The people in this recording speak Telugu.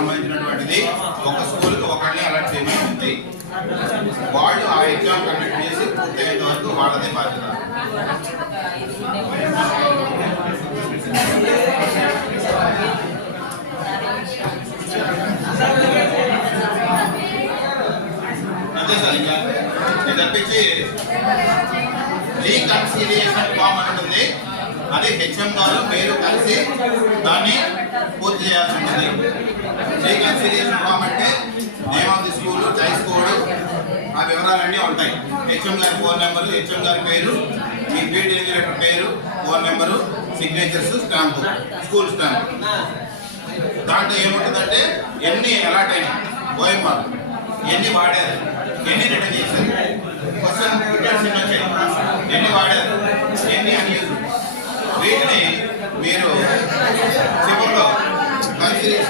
సంబంధించినటువంటిది ఒక స్కూల్కి ఒకరిని అలర్ట్ చేయమని ఉంది. వాళ్ళు ఆ ఎగ్జామ్ కండక్ట్ చేసి పూర్తయ్యేంత వరకు వాళ్ళదే బాధ్యత. అంతే సార్. ఇంకా ఇది తప్పించి రీకన్సిలియేషన్ ఫామ్ అని ఉంటుంది. అది హెచ్ఎం గారు మీరు కలిసి దాన్ని పూర్తి చేయాల్సి ఉంటుంది. రీకన్సిలియేషన్ ఫామ్ అంటే name of the school, choice code, ఆ వివరాలన్నీ ఉంటాయి. హెచ్ఎం గారి ఫోన్ నెంబరు, హెచ్ఎం గారి పేరు, మీ ఫీల్డ్ ఇన్స్పెక్టర్ పేరు, phone number, signatures, stamp, school stamp. దాంట్లో ఏముంటుందంటే ఎన్ని అలాట్ అయినా ఓఎంఆర్, ఎన్ని వాడారు, ఎన్ని రిటర్న్ చేశారు, క్వశ్చన్